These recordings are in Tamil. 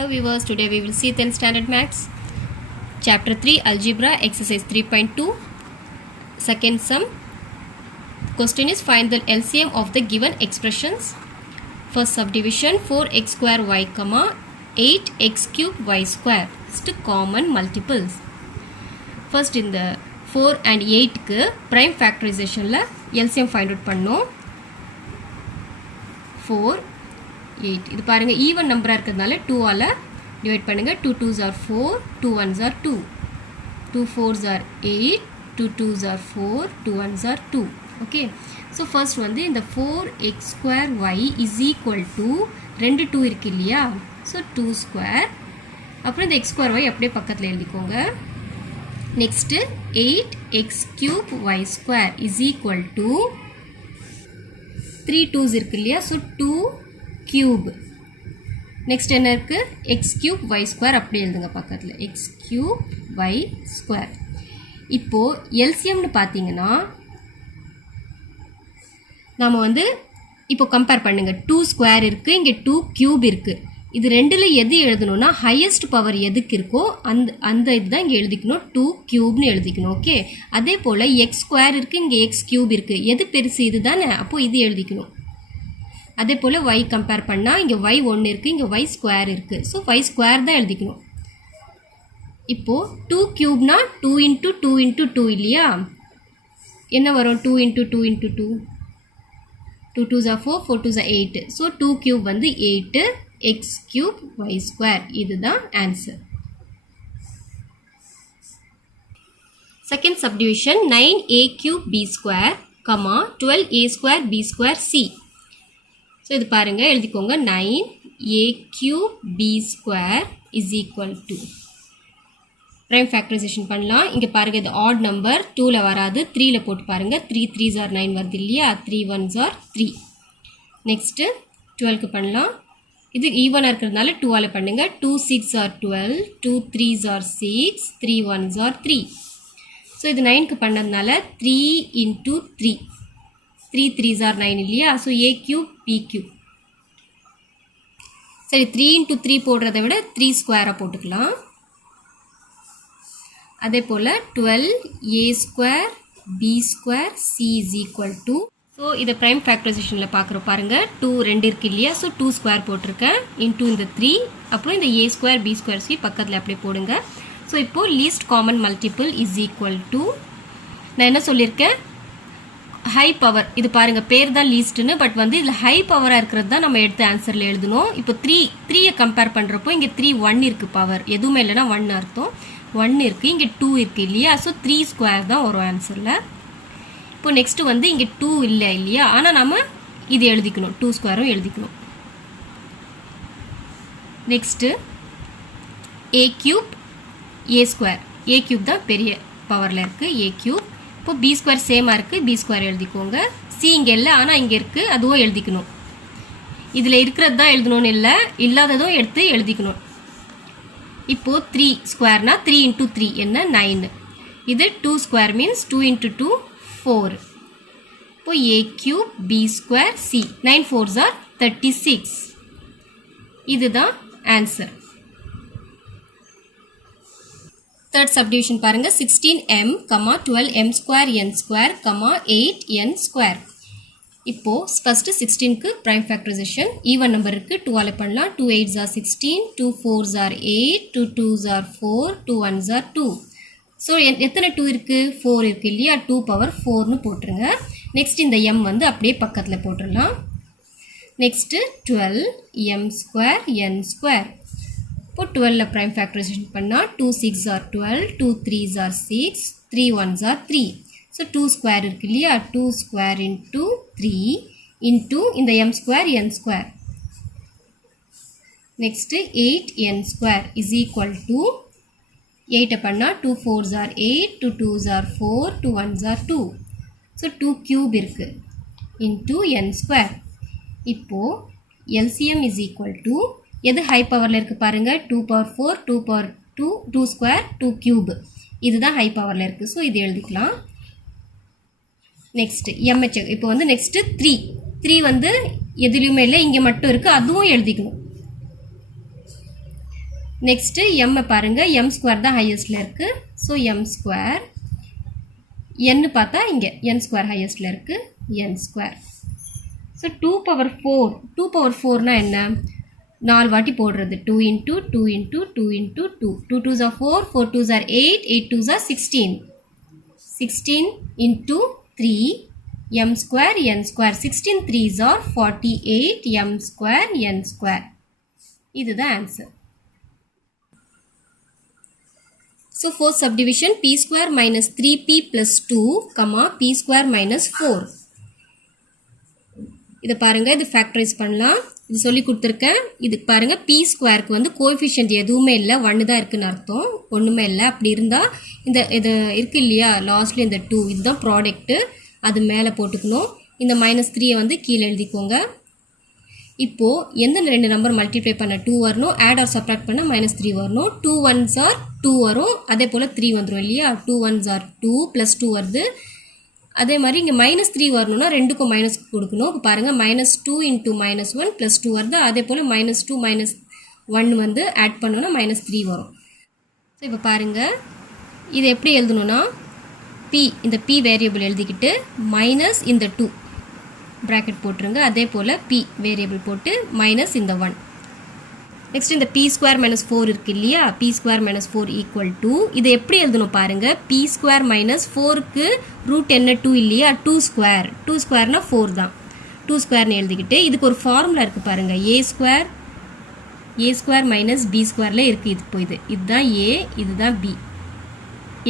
Hello viewers, today we will see 10th standard maths chapter 3 algebra exercise 3.2 second sum. Question is find the LCM of the given expressions. First subdivision 4x square y comma 8x cube y square. First common multiples. First in the 4 and 8 க்கு prime factorization ல LCM find out பண்ணோம். 4 8 இது பாருங்க ஈவன் நம்பரா இருக்கிறதுனால 2 ஆல டிவைட் பண்ணுங்க. 2 2s are 4, 2 1s are 2, 2 4s are 8, 2 2s are 4, 2 1s are 2. Okay, so first வந்து இந்த 4x square y is equal to ரெண்டு 2 இருக்கு இல்லையா, so 2 square அப்புறம் இந்த x square y அப்படியே பக்கத்துல எழுதிக்கோங்க. next 8x cube y square is equal to 3 2s இருக்கு இல்லையா, so 2 cube. next என்ன இருக்கு, x cube y square அப்படியே எழுதுங்க பக்கத்துல, x cube y square. இப்போ LCM னு பாத்தீங்கன்னா நாம வந்து இப்போ கம்பேர் பண்ணுங்க. 2 ஸ்கொயர் இருக்கு, இங்க 2 கியூப் இருக்கு. இது ரெண்டுல எது எழுதணும்னா ஹையஸ்ட் பவர் எதுக்கு இருக்கோ அந்த இதுதான் இங்க எழுதிக்கணும், 2 கியூப்னு எழுதிக்கணும். ஓகே, அதே போல x ஸ்கொயர் இருக்கு, இங்க x கியூப் இருக்கு. எது பெருசு இதுதானே, அப்போ இது எழுதிக்கணும். அதே போல y கம்பேர் பண்ணா இங்க y 1 இருக்கு, இங்க y ஸ்கொயர் இருக்கு. ஸோ y ஸ்கொயர் தான் எழுதிக்கணும். இப்போ 2 கியூப்னா 2 into 2 into 2 இல்லையா, என்ன வரும் 2 into 2 into 2, 2 2s are 4, 4 2s are 8. So 2 cube வந்து 8 x கியூப் y ஸ்கொயர். இதுதான் answer. Second subdivision 9a cube b square, 12a square b square c. So இது பாருங்க எழுதிக்கோங்க, 9a cube b square is equal to prime factorisation பண்ணலாம். இங்கே பாருங்க இது ஆட் நம்பர், 2ல வராது, 3ல போட்டு பாருங்க. 3 3s are 9 வருது இல்லையா, 3 1s are 3. நெக்ஸ்ட்டு 12க்கு பண்ணலாம். இது ஈவனாக இருக்கிறதுனால 2ஆல பண்ணுங்க. 2 6 are 12, 2 3s are 6, 3 1s are 3. So இது 9க்கு பண்ணதுனால 3 into 3, 3 3s are 9 இல்லையா, so a cube b cube. சரி, 3 into 3 போடுறதை விட 3 ஸ்கொயராக போட்டுக்கலாம். அதே போல் 12a square b square c is equal to, so இதை ப்ரைம் ஃபேக்டரைசேஷனில் பார்க்குறோம் பாருங்க, 2 2 இருக்கு இல்லையா, ஸோ 2 ஸ்கொயர் போட்டிருக்கேன் இன்டூ இந்த 3, அப்புறம் இந்த a square b square c பக்கத்தில் அப்படியே போடுங்க. ஸோ இப்போது least common multiple is equal to, நான் என்ன சொல்லியிருக்கேன், ஹை பவர். இது பாருங்க பேர் தான் லீஸ்ட்னு, பட் வந்து இதில் ஹை பவராக இருக்கிறது தான் நம்ம எடுத்து ஆன்சரில் எழுதணும். இப்போ 3யை கம்பேர் பண்ணுறப்போ இங்கே 3 1 இருக்குது, பவர் எதுவுமே இல்லைன்னா 1 அர்த்தம், 1 இருக்குது, இங்கே 2 இருக்குது இல்லையா, ஸோ 3 ஸ்கொயர் தான் வரும் ஆன்சரில். இப்போ நெக்ஸ்ட்டு வந்து இங்கே 2 இல்லை இல்லையா, ஆனால் நம்ம இது எழுதிக்கணும், 2 ஸ்கொயரும் எழுதிக்கணும். Next a cube a square, a cube தான் பெரிய பவரில் இருக்குது, a கியூப். இப்போ b ஸ்கொயர் சேமாக இருக்குது, b ஸ்கொயர் எழுதிக்கோங்க. c இங்கே இல்லை, ஆனால் இங்கே இருக்குது, அதுவும் எழுதிக்கணும். இதில் இருக்கிறது தான் எழுதணும்னு இல்லை, இல்லாததும் எடுத்து எழுதிக்கணும். இப்போது 3 ஸ்கொயர்னா 3 into 3 என்ன 9. இது 2 ஸ்கொயர் மீன்ஸ் 2 into 2 4. இப்போ a cube b square c, 9 4s are 36. இதுதான் ஆன்சர். தேர்ட் சப்டிவிஷன் பாருங்க, 16m, 12m square n square, 8n square. இப்போ ஃபர்ஸ்ட் 16க்கு ப்ரைம் ஃபேக்டரைசேஷன், ஈவன் நம்பர் இருக்கு, 2ஆல பண்ணலாம். 2 8s are 16, 2 4s are 8, 2 2s are 4, 2 1s are 2. So எத்தனை 2 இருக்கு, 4 இருக்கு இல்லையா, 2 பவர் 4னு போட்டுருங்க. நெக்ஸ்ட் இந்த m வந்து அப்படியே பக்கத்தில் போட்டுடலாம். Next 12m square n square. இப்போ 12ல ப்ரைம் ஃபேக்டரைசேஷன் பண்ணால் 2 6 are 12, 2 3s are 6, 3 1s are 3. So 2 square இருக்கு இல்லையா, 2 ஸ்கொயர் இன்டூ 3 இன்டூ இந்த m square n square. Next 8n square is equal to, 8 பண்ணால் 2 4s are 8, 2 2s are 4, 2 1s are 2. So 2 cube இருக்கு இன்டூ n ஸ்கொயர். இப்போது LCM இஸ் ஈக்குவல் டு, எது ஹை பவரில் இருக்குது பாருங்கள், 2 power 4, 2 power 2, 2 ஸ்கொயர் 2 கியூப், இதுதான் ஹை பவரில் இருக்குது. ஸோ இது எழுதிக்கலாம். நெக்ஸ்ட்டு MH, இப்போ வந்து நெக்ஸ்ட்டு 3 வந்து எதுலேயுமே இல்லை, இங்கே மட்டும் இருக்குது, அதுவும் எழுதிக்கணும். நெக்ஸ்ட்டு m பாருங்க m ஸ்கொயர் தான் ஹையஸ்ட்ல இருக்கு. So m square. n பார்த்தா இங்கே n ஸ்கொயர் ஹையஸ்ட்ல இருக்கு n square. So 2 power 4 2 power 4னா என்ன? 4 வாட்டி போடுறது 2 into 2 into 2 into 2 2 2s are 4 4 2s are 8 8 2s are 16 16 into 3 m square n square 16 3s are 48 m square n square. இதுதான் answer. So fourth subdivision p square minus 3p plus 2 comma p square minus 4. இதை பாருங்க, இது ஃபேக்டரைஸ் பண்ணலாம். இது சொல்லி கொடுத்துருக்கேன். இதுக்கு பாருங்க p ஸ்கொயருக்கு வந்து கோஎஃபிஷியன்ட் எதுவுமே இல்லை, 1 தான் இருக்குன்னு அர்த்தம். ஒன்றுமே இல்லை. அப்படி இருந்தால் இது இருக்கு இல்லையா லாஸ்ட்ல இந்த 2 இதுதான் ப்ராடக்ட்டு, அது மேலே போட்டுக்கணும். இந்த -3 வந்து கீழே எழுதிக்கோங்க. இப்போது எந்த ரெண்டு நம்பர் மல்டிப்ளை பண்ண 2 வரணும், ஆட் ஆர் சப்ராக்ட் பண்ண -3 வரணும். 2 1s are 2 வரும், அதே போல் 3 வந்துடும் இல்லையா. 2 1s are 2 + 2 வருது. அதே மாதிரி இங்கே -3 வரணும்னா ரெண்டுக்கும் மைனஸ் கொடுக்கணும். இப்போ பாருங்கள் -2 into -1 + 2 வருது. அதே போல் -2 -1 வந்து ஆட் பண்ணோன்னா -3 வரும். ஸோ இப்போ பாருங்கள், இதை எப்படி எழுதணும்னா இந்த p வேரியபிள் எழுதிக்கிட்டு மைனஸ் இந்த 2 ப்ராக்கெட் போட்டுருங்க. அதே போல் p வேரியபிள் போட்டு மைனஸ் இந்த 1. நெக்ஸ்ட் இந்த p ஸ்கொயர் -4 இருக்கு இல்லையா, p ஸ்கொயர் -4 ஈக்குவல் டு இதை எப்படி எழுதணும் பாருங்கள். p ஸ்கொயர் -4க்கு ரூட் என்ன 2 இல்லையா, 2 ஸ்கொயர் 2 ஸ்கொயர்னா 4 தான். 2 ஸ்கொயர்னு எழுதிக்கிட்டு இதுக்கு ஒரு ஃபார்முலா இருக்குது பாருங்கள். a ஸ்கொயர் - b ஸ்கொயரில் இருக்குது. இது போய் இதுதான் a, இதுதான் b.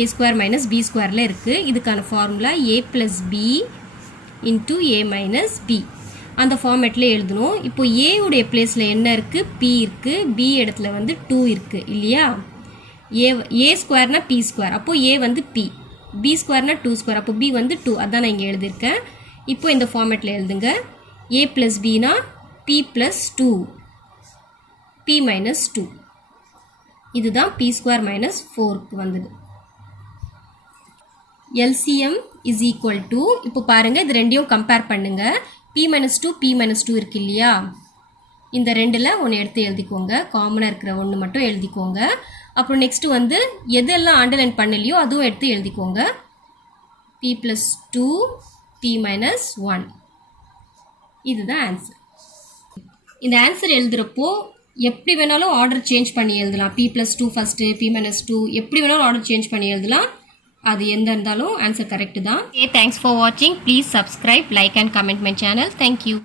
a ஸ்கொயர் - b ஸ்கொயரில் இருக்குது. இதுக்கான formula a + b into a minus b. அந்த ஃபார்மேட்டில் எழுதணும். இப்போ a உடைய பிளேஸில் என்ன இருக்குது, p இருக்குது. b இடத்துல வந்து 2 இருக்குது இல்லையா. a ஸ்கொயர்னா p ஸ்கொயர், அப்போது a வந்து p. b ஸ்கொயர்னா 2 ஸ்கொயர், அப்போ b வந்து 2. அதான் நான் இங்கே எழுதியிருக்கேன். இப்போ இந்த ஃபார்மேட்டில் எழுதுங்க. a + bனா p + 2 p minus 2. இதுதான் p ஸ்கொயர் -4க்கு வந்தது. LCM is equal to, இப்போ பாருங்கள் இது ரெண்டையும் கம்பேர் பண்ணுங்க. p - 2 p - 2 இருக்கு இல்லையா, இந்த ரெண்டில் ஒன்று எடுத்து எழுதிக்கோங்க. காமனாக இருக்கிற ஒன்று மட்டும் எழுதிக்கோங்க. அப்புறம் நெக்ஸ்ட்டு வந்து எதெல்லாம் அண்டர்லைன் பண்ணலையோ அதுவும் எடுத்து எழுதிக்கோங்க. p + 2 p - 1. இதுதான் ஆன்சர். இந்த ஆன்சர் எழுதுகிறப்போ எப்படி வேணாலும் ஆர்டர் சேஞ்ச் பண்ணி எழுதலாம். p + 2 ஃபஸ்ட்டு, p - 2 எப்படி வேணாலும் ஆர்டர் சேஞ்ச் பண்ணி எழுதலாம். அது எந்த இருந்தாலும் ஆன்சர் கரெக்ட் தான். தேங்க்ஸ் ஃபார் வாட்சிங். Please subscribe, like and comment my channel. Thank you.